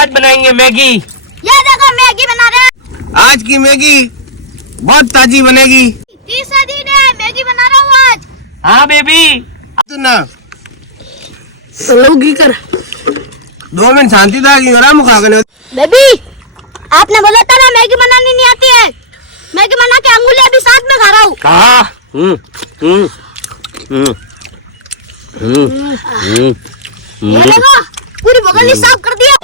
आज बनाएंगे मैगी। ये देखो मैगी बना रहे हैं। आज की मैगी बहुत ताजी बनेगी। तीसरा दिन है, मैगी बना रहा हूँ आज। हाँ बेबी। तू ना लोगी कर 2 मिनट शांति था कि राम खा गए। बेबी आपने बोला था ना मैगी बनानी नहीं आती है। मैगी बना के अंगुलियां भी साथ में खा रहा हूँ। कहा ये देखो पूरी बगल ही साफ कर दिया।